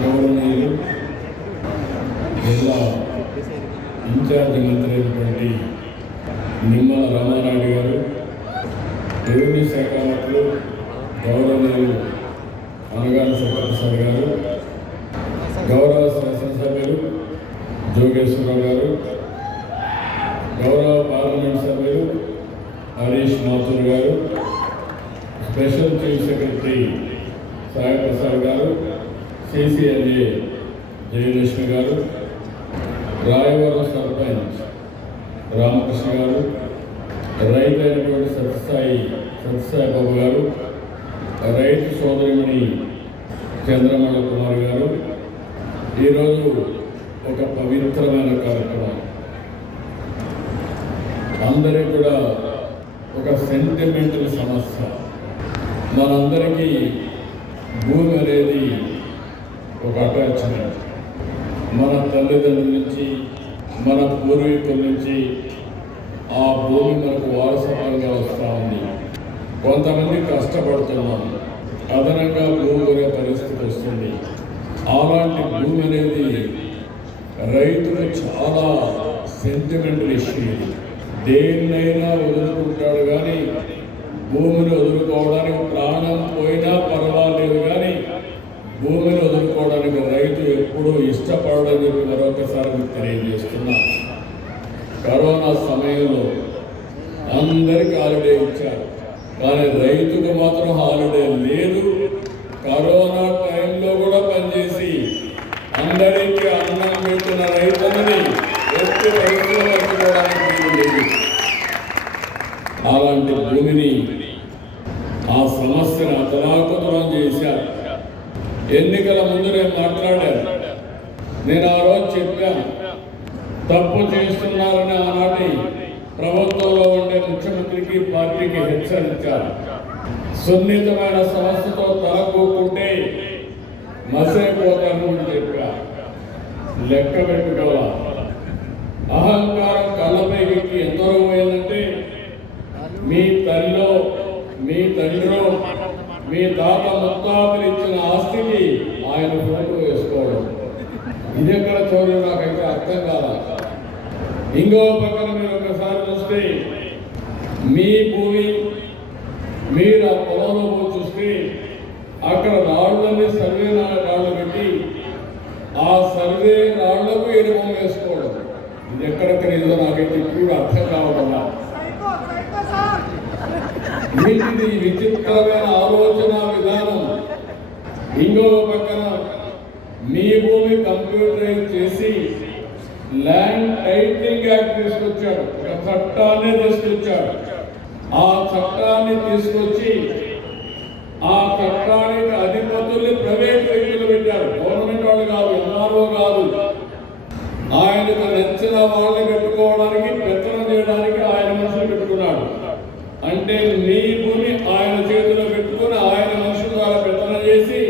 గౌరవనీయులు జిల్లా ఇన్ఛార్జి మంత్రి అయినటువంటి నిమ్మల రామానాయుడు గారు, రెవెన్యూ శాఖ మంత్రులు గౌరవనీయులు అనగాని సత్యప్రసాద్ గారు, గౌరవ శాసనసభ్యులు జోగేశ్వరరావు గారు, గౌరవ పార్లమెంట్ సభ్యులు హరీష్ మాథూర్ గారు, special chief secretary Sai Prasad గారు, CCLA జయలక్ష్మి గారు, రాయవరం సర్పంచ్ రామకృష్ణ గారు, రైతు అయినటువంటి సత్యసాయి బాబు గారు, రైతు సోదరిమణి చంద్రమణ కుమార్ గారు, ఈరోజు ఒక పవిత్రమైన కార్యక్రమం. అందరికీ కూడా ఒక సెంటిమెంటల్ సమస్య. మనందరికీ భూమి అనేది ఒక అటాచ్మెంట్. మన తల్లిదండ్రుల నుంచి, మన పూర్వీకుల నుంచి ఆ భూమి మనకు వారసత్వంగా వస్తూ ఉంది. కొంతమంది కష్టపడుతున్నాం, అదనంగా భూమి కొనే పరిస్థితి వస్తుంది. అలాంటి భూమి అనేది రైతులు చాలా సెంటిమెంటల్ ఇష్యూ. దేన్నైనా వదులుకుంటాడు, కానీ భూమిని వదులుకోవడానికి ప్రాణం పోయినా పర్వాలేదు, కానీ భూమిని వదులుకోవడానికి రైతు ఎప్పుడూ ఇష్టపడని చెప్పి మరొకసారి మీకు తెలియజేస్తున్నా. కరోనా సమయంలో అందరికీ హాలిడే ఇచ్చారు, కానీ రైతుకు మాత్రం హాలిడే లేదు. కరోనా టైంలో కూడా పనిచేసి అందరికీ అన్నం పెట్టిన రైతులని ఎప్పుడు రైతులు పెట్టుకోవడానికి లేదు. అలాంటి భూమిని, ఆ సమస్యను అతలాకుతలం చేశారు. ఎన్నికల ముందు నేను మాట్లాడాను. నేను ఆ రోజు చెప్పాను, తప్పు చేస్తున్నారని ఆనాటి ప్రభుత్వంలో ఉండే ముఖ్యమంత్రికి, పార్టీకి హెచ్చరించారు. సున్నితమైన సమస్యతో తలకూకుంటే మసైపోతాను చెప్పా. లెక్క పెట్టుకోవాలి. అహంకారం కళ్ళపైకి ఎంతో పోయిందంటే మీ తల్లిలో, మీ తండ్రిలో, మీ తాత ముత్తాతలు ఇచ్చిన ఆస్తికి ఆయన ఫోటో వేసుకోవడం. ఇది ఎక్కడ చూడడం నాకైతే అర్థం కాదు. ఇంకో పక్కన మీరు ఒకసారి చూస్తే మీ భూమి, మీరు ఆ పొలంలో చూస్తే అక్కడ రాళ్ళని సర్వే రాళ్ళు పెట్టి ఆ సర్వే రాళ్లకు ఎరువు వేసుకోవడం. ఇది ఎక్కడెక్కడ ఏదో నాకైతే ఇప్పుడు అర్థం కావడం. వీటిది విచిత్రమైన ఆలోచన విధానం. ఇంకో పక్కన మీ భూమి కంప్యూటరైజ్ చేసి ల్యాండ్ టైటిలింగ్ యాక్ట్ తీసుకొచ్చాడు, ఒక చట్టాన్ని తీసుకొచ్చాడు. ఆ చట్టాన్ని తీసుకొచ్చి ఆ చట్టానికి అధిపతుల్ని ప్రైవేట్ వ్యక్తులు పెట్టారు. గవర్నమెంట్ వాళ్ళు కాదు, ఎంఆర్ఓ కాదు. ఆయనకు నచ్చిన వాళ్ళని పెట్టుకోవడానికి, పెత్తనం చేయడానికి ఆయన మనుషులు పెట్టుకున్నాడు. అంటే మీ భూమి ఆయన చేతిలో పెట్టుకుని ఆయన మనుషుల ద్వారా పెత్తనం చేసి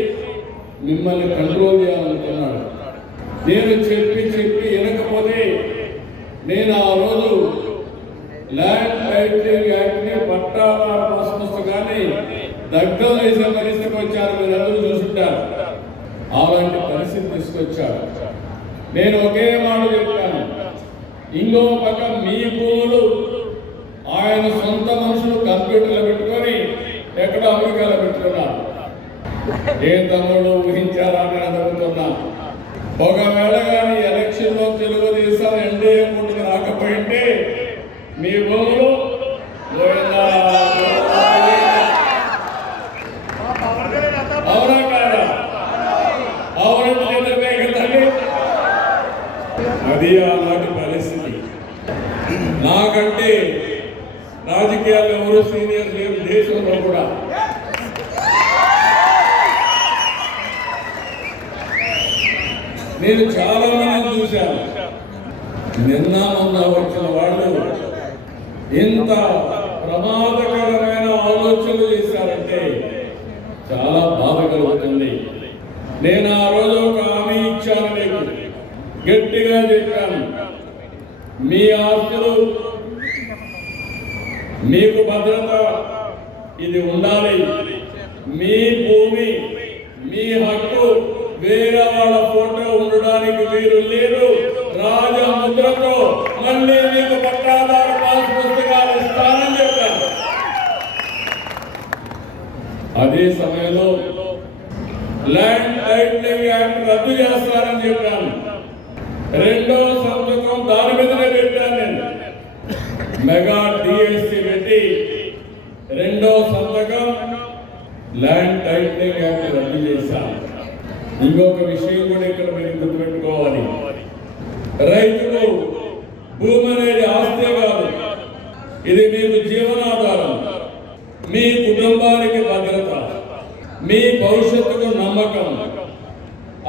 మిమ్మల్ని కంట్రోల్ చేయాలనుకున్నాడు. నేను చెప్పి వినకపోతే నేను ఆ రోజు ల్యాండ్ టైటిలింగ్ యాక్ట్ని, పట్టాదారు పుస్తకాన్ని దగ్గర వేసే పరిస్థితికి వచ్చారు. మీరందరూ చూసుంటారు. అలాంటి పరిస్థితి తీసుకొచ్చారు. నేను ఒకే మాట చెప్పాను, ఇంకో పక్క మీ భూములు ఆయన సొంత మనుషులు కంప్యూటర్లో పెట్టుకొని ఎక్కడ అమెరికాలో పెట్టుకున్నారు. ఏ తమ్ముడు ఊహించారా అని అడుగుతున్నా. ఒకవేళ కానీ ఎలక్షన్లో తెలుగుదేశం ఎన్డీఏ కూటమి రాకపోయింటే మీ భూములు అవునా కాదా? అవునంటే తల్లి, అది ఆనాటి పరిస్థితి. నాకంటే రాజకీయాల్లో ఎవరు సీనియర్ లేరు దేశంలో కూడా. నేను చాలా మంది చూశాను. నిన్న మొన్న వచ్చిన వాళ్ళు ఎంత ప్రమాదకరమైన ఆలోచనలు చేశారంటే చాలా బాధ కలుగుతుంది. నేను ఆ రోజు ఒక హామీ ఇచ్చాను, మీకు గట్టిగా చెప్పాను, మీ ఆస్తులు, మీకు భద్రత ఇది ఉండాలి. మీ భూమి, మీ హక్కు వేరే వాళ్ళ ఫోటో ఉండడానికి వీరు లేరు. రాజముద్రతో మళ్ళీ మీకు పట్టాదారు పాస్ పుస్తకాలు ఇస్తానని చెప్పాను. అదే సమయంలో ల్యాండ్ టైటిలింగ్ యాక్ట్ రద్దు చేస్తారని చెప్పాను. రెండో సంతకం దాని మీదనే పెట్టాను నేను. మెగా డిఎస్సి పెట్టి రెండో సంతకం ల్యాండ్ టైటిలింగ్ యాక్ట్ రద్దు చేశాను. ఇంకొక విషయం కూడా ఇక్కడ మీరు గుర్తుపెట్టుకోవాలి. రైతులు భూమి అనేది ఆస్తే కాదు, ఇది మీకు జీవనాధారం, మీ కుటుంబానికి భద్రత, మీ భవిష్యత్తుకు నమ్మకం.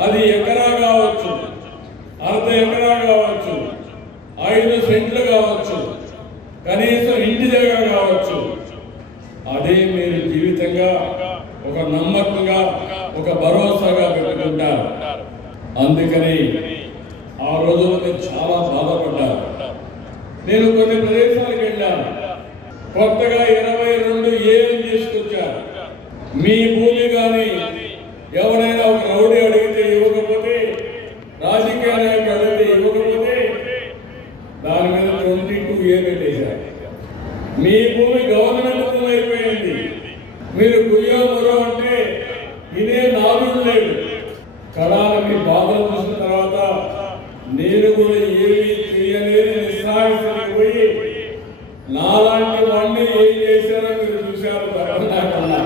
అది ఎకరా కావచ్చు, అర్ధ ఎకరా కావచ్చు, 5 సెంట్లు కావచ్చు, కనీసం ఇంటి దగ్గర కావచ్చు. అదే మీరు జీవితంగా ఒక నమ్మకంగా ఒక భరోసాగా పెట్టుకుంటారు. అందుకని ఆ రోజుల్లో మీరు చాలా బాధపడ్డారు. నేను కొన్ని ప్రదేశాలకు వెళ్ళాను. కొత్తగా 22A తీసుకొచ్చారు. మీ భూమి కానీ ఎవరైనా ఒక రౌడీ అడిగితే ఇవ్వకపోతే, రాజకీయ నాయకుడు అడిగితే ఇవ్వకపోతే దాని మీద 22A పెట్టేశారు. మీ భూమి గవర్నమెంట్ భూమి అయిపోయింది. మీరు గుయ్యమురో అంటే ఇదే నాలుగు లేదు. కడాల మీ బాధలు చూసిన తర్వాత నేను కూడా ఏమి చేయలేదు, నిస్సాగిస్తానికి పోయి నాలాంటి వాడిని ఏం చేశారో మీరు చూశారు. కన్నా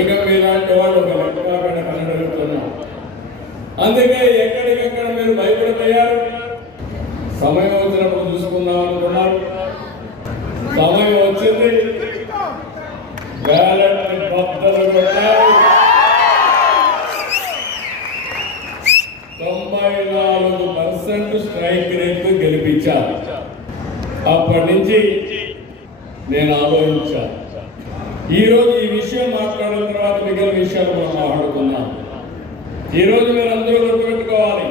ఇక మీలాంటి వాళ్ళు ఒక లెక్క కనగలుగుతున్నాం. అందుకే ఎక్కడికెక్కడ మీరు భయపడిపోయారు. సమయం వచ్చినప్పుడు చూసుకుందాం అనుకున్నారు. సమయం వచ్చింది. బ్యాలెట్ బద్దలు కొట్టారు. 94% స్ట్రైక్ రేట్ గెలిపించారు. అప్పటి నుంచి నేను ఆలోచించాను. ఈరోజు ఈ విషయం మాట్లాడిన తర్వాత మిగిలిన విషయాలు మనం మాట్లాడుకున్నాం. ఈరోజు మీరందరూ గుర్తుపెట్టుకోవాలి,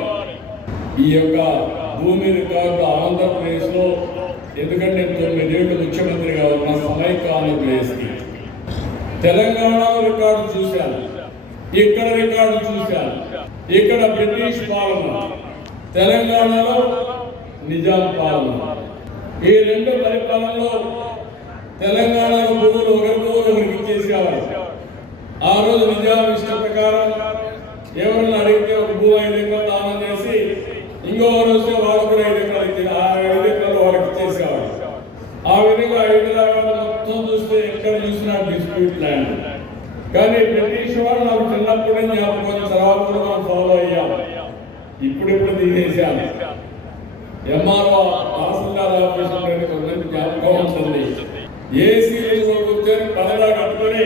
ఈ యొక్క భూమి రికార్డు ఆంధ్రప్రదేశ్లో, ఎందుకంటే 9 ఏళ్ళు ముఖ్యమంత్రిగా ఉన్న సమైక్య ఆంధ్రప్రదేశ్కి తెలంగాణలో రికార్డు చూశాను, ఇక్కడ రికార్డు చూశాను. ఇక్కడ బ్రిటిష్ పాలన, తెలంగాణలో నిజాం పాలన. ఈ రెండు పరిపాలనలో తెలంగాణలో భూములు ఒకరికి ఇచ్చేసేవారు. ఆ రోజు నిజాం ఇష్ట ప్రకారం ఎవరిని అడిగితే ఒక భూ 5 ఎకరాలు దానం చేసి ఇంకొకరు వస్తే వాళ్ళు కూడా 5 ఎకరాలు ఇచ్చేది. ఆ 5 ఎకరాలు వాళ్ళకి ఇచ్చేసేవారు. ఆ విధంగా 5 ఎకరాలు మొత్తం చూస్తే ఎక్కడ చూసినా డిస్ప్యూట్ ల్యాండ్. కానీ బ్రిటిష్ వాళ్ళు నాకు చిన్నప్పుడే జ్ఞాపకం, తర్వాత కూడా మనం ఫాలో అయ్యాం. ఇప్పుడిప్పుడు తీసేసాము. ఎంఆర్ఓ తహసీల్దార్ ఆఫీస్ కొంతమంది జ్ఞాపకం ఉంటుంది. ఏసీలో కూర్చొని పదలా కట్టుకొని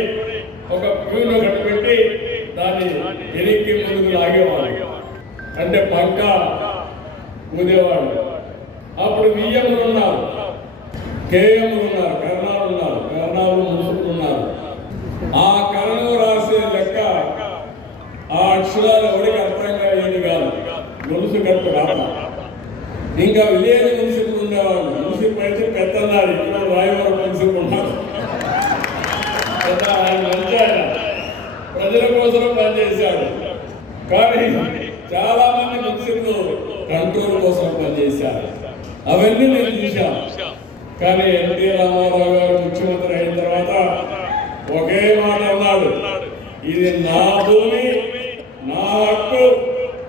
ఒక క్యూలో కట్టుపెట్టి దాన్ని వెనక్కి ముందుకు లాగేవాడు, అంటే పంక ఊదేవాడు. అప్పుడు వియ్యములు ఉన్నారు, కేఎంలు ఉన్నారు, కరణాలు ఉన్నారు, కరణాలు ముసుగులు ఉన్నారు. ఆ కరణం రాసే లెక్క ఆ అక్షరాలు ఎవరికి అర్థంగా అయ్యేది కాదు. గొలుసు కట్టు రాత. ఇంకా విలేజ్ మున్సిపల్ ఉండేవాళ్ళు. మున్సిపల్ అయితే పెద్దన్నారు, ఇక్కడ రాయవరం మున్సిపల్ ఉన్నారు. ఆయన మంచి ఆయన ప్రజల కోసం పనిచేశాడు. కానీ చాలా మంది మున్సిపల్ కంట్రోల్ కోసం పనిచేశారు. అవన్నీ నేను చూశాను. కానీ ఎన్టీ రామారావు గారు ముఖ్యమంత్రి అయిన తర్వాత ఒకే మాట అన్నాడు, ఇది నా భూమి, నా హక్కు,